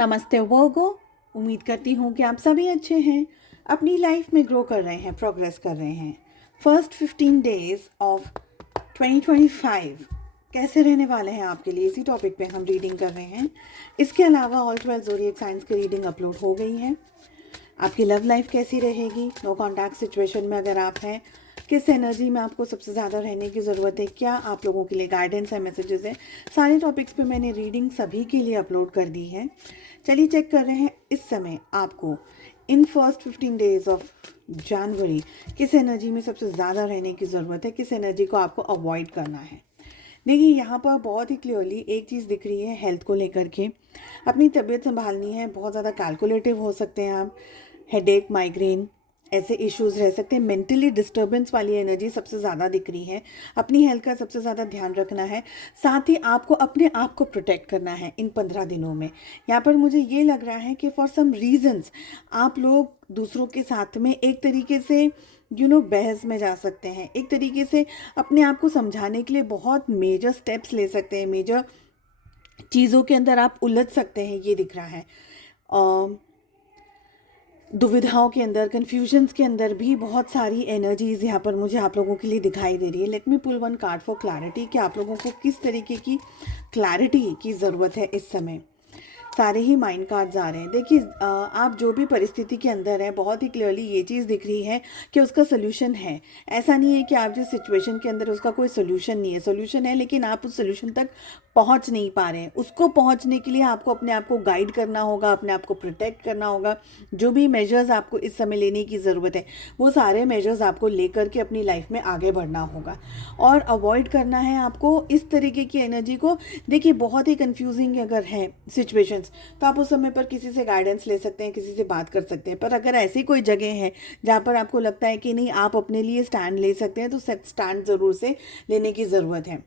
नमस्ते वर्गो। उम्मीद करती हूँ कि आप सभी अच्छे हैं, अपनी लाइफ में ग्रो कर रहे हैं, प्रोग्रेस कर रहे हैं। फर्स्ट 15 डेज ऑफ 2025 कैसे रहने वाले हैं आपके लिए, इसी टॉपिक पे हम रीडिंग कर रहे हैं। इसके अलावा ऑल 12 ज़ोडिएक साइंस की रीडिंग अपलोड हो गई है। आपकी लव लाइफ कैसी रहेगी, नो कॉन्टैक्ट सिचुएशन में अगर आप हैं, किस एनर्जी में आपको सबसे ज़्यादा रहने की ज़रूरत है, क्या आप लोगों के लिए गाइडेंस है, मैसेजेस है, सारे टॉपिक्स पे मैंने रीडिंग सभी के लिए अपलोड कर दी है। चलिए चेक कर रहे हैं इस समय आपको in first 15 days of January किस एनर्जी में सबसे ज़्यादा रहने की ज़रूरत है, किस एनर्जी को आपको अवॉइड करना है। देखिए यहाँ पर बहुत ही क्लियरली एक चीज़ दिख रही है, हेल्थ को लेकर के अपनी तबीयत संभालनी है। बहुत ज़्यादा कैलकुलेटिव हो सकते हैं आप, हेडेक, माइग्रेन ऐसे इश्यूज रह सकते हैं। मेंटली डिस्टर्बेंस वाली एनर्जी सबसे ज़्यादा दिख रही है। अपनी हेल्थ का सबसे ज़्यादा ध्यान रखना है, साथ ही आपको अपने आप को प्रोटेक्ट करना है इन 15 दिनों में। यहाँ पर मुझे ये लग रहा है कि फॉर सम रीजंस आप लोग दूसरों के साथ में एक तरीके से बहस में जा सकते हैं, एक तरीके से अपने आप को समझाने के लिए बहुत मेजर स्टेप्स ले सकते हैं, मेजर चीज़ों के अंदर आप उलझ सकते हैं, ये दिख रहा है। दुविधाओं के अंदर, कन्फ्यूजन्स के अंदर भी बहुत सारी एनर्जीज यहाँ पर मुझे आप लोगों के लिए दिखाई दे रही है। Let me pull one card for clarity कि आप लोगों को किस तरीके की क्लैरिटी की ज़रूरत है इस समय। सारे ही माइंड कार्ड्स आ रहे हैं। देखिए आप जो भी परिस्थिति के अंदर हैं, बहुत ही क्लियरली ये चीज़ दिख रही है कि उसका सोल्यूशन है। ऐसा नहीं है कि आप जिस सिचुएशन के अंदर उसका कोई सोल्यूशन नहीं है, सोल्यूशन है, लेकिन आप उस सोल्यूशन तक पहुंच नहीं पा रहे हैं। उसको पहुंचने के लिए आपको अपने आप को गाइड करना होगा, अपने आप को प्रोटेक्ट करना होगा। जो भी मेजर्स आपको इस समय लेने की ज़रूरत है, वो सारे मेजर्स आपको लेकर के अपनी लाइफ में आगे बढ़ना होगा और अवॉइड करना है आपको इस तरीके की एनर्जी को। देखिए बहुत ही कंफ्यूजिंग अगर है सिचुएशंस, तो आप उस समय पर किसी से गाइडेंस ले सकते हैं, किसी से बात कर सकते हैं। पर अगर ऐसी कोई जगह है जहाँ पर आपको लगता है कि नहीं आप अपने लिए स्टैंड ले सकते हैं, तो सेट स्टैंड ज़रूर से लेने की ज़रूरत है।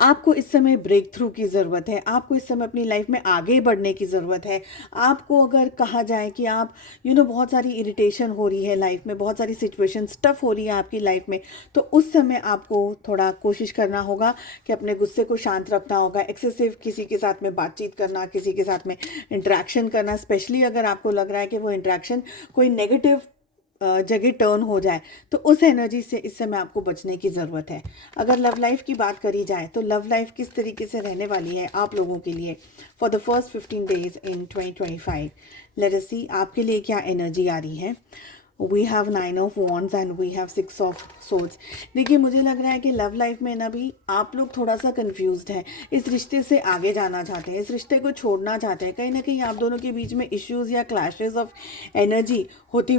आपको इस समय ब्रेक थ्रू की ज़रूरत है, आपको इस समय अपनी लाइफ में आगे बढ़ने की ज़रूरत है। आपको अगर कहा जाए कि आप बहुत सारी इरिटेशन हो रही है लाइफ में, बहुत सारी सिचुएशन टफ हो रही है आपकी लाइफ में, तो उस समय आपको थोड़ा कोशिश करना होगा कि अपने गुस्से को शांत रखना होगा। एक्सेसिव किसी के साथ में बातचीत करना, किसी के साथ में इंटरेक्शन करना, स्पेशली अगर आपको लग रहा है कि वो इंटरेक्शन कोई नेगेटिव जगह टर्न हो जाए, तो उस एनर्जी से इस समय आपको बचने की ज़रूरत है। अगर लव लाइफ की बात करी जाए तो लव लाइफ किस तरीके से रहने वाली है आप लोगों के लिए for the first 15 days in 2025। Let us see आपके लिए क्या एनर्जी आ रही है। We have 9 of wands and we have 6 of swords. देखिए मुझे लग रहा है कि लव लाइफ में ना भी आप लोग थोड़ा सा कंफ्यूज्ड हैं, इस रिश्ते से आगे जाना चाहते हैं, इस रिश्ते को छोड़ना चाहते हैं। कहीं ना कहीं आप दोनों के बीच में इश्यूज या क्लैशेस ऑफ एनर्जी होती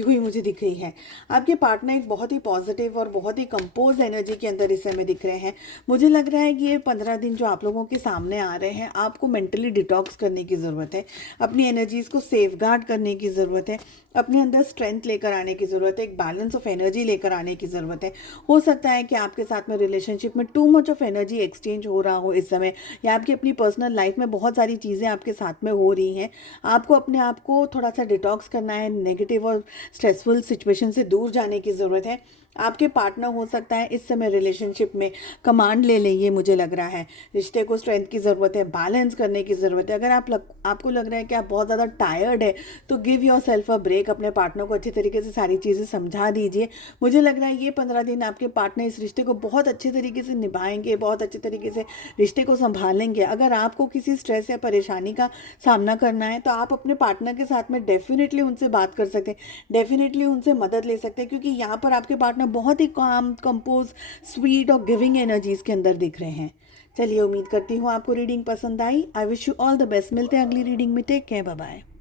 हुई मुझे दिख रही है। आपके पार्टनर एक बहुत ही पॉजिटिव और बहुत ही कंपोज एनर्जी के अंदर इस समय दिख रहे हैं। मुझे लग रहा है कि ये 15 दिन जो आप लोगों के सामने आ रहे हैं, आपको मेंटली डिटॉक्स करने की ज़रूरत है, अपनी एनर्जीज को सेफ गार्ड करने की ज़रूरत है, अपने अंदर स्ट्रेंथ लेकर आने की ज़रूरत है, एक बैलेंस ऑफ एनर्जी लेकर आने की ज़रूरत है। हो सकता है कि आपके साथ में रिलेशनशिप में too much of energy exchange हो रहा हो इस समय, या आपकी अपनी पर्सनल लाइफ में बहुत सारी चीज़ें आपके साथ में हो रही हैं। आपको अपने आप को थोड़ा सा डिटॉक्स करना है, नेगेटिव और स्ट्रेसफुल सिचुएशन से दूर जाने की ज़रूरत है। आपके पार्टनर हो सकता है इस समय रिलेशनशिप में कमांड ले लें, ये मुझे लग रहा है। रिश्ते को स्ट्रेंथ की ज़रूरत है, बैलेंस करने की ज़रूरत है। अगर आपको लग रहा है कि आप बहुत ज़्यादा टायर्ड है, तो give yourself a break, अपने पार्टनर को अच्छे तरीके से सारी चीज़ें समझा दीजिए। मुझे लग रहा है ये 15 दिन आपके पार्टनर इस रिश्ते को बहुत अच्छे तरीके से निभाएंगे, बहुत अच्छे तरीके से रिश्ते को संभालेंगे। अगर आपको किसी स्ट्रेस या परेशानी का सामना करना है, तो आप अपने पार्टनर के साथ में डेफिनेटली उनसे बात कर सकते हैं, डेफिनेटली उनसे मदद ले सकते हैं, क्योंकि यहाँ पर आपके पार्टनर बहुत ही काम, कंपोज, स्वीट और गिविंग एनर्जीज के अंदर दिख रहे हैं। चलिए उम्मीद करती हूँ आपको रीडिंग पसंद आई। I wish you all the best. मिलते हैं अगली रीडिंग में। Take care, bye bye.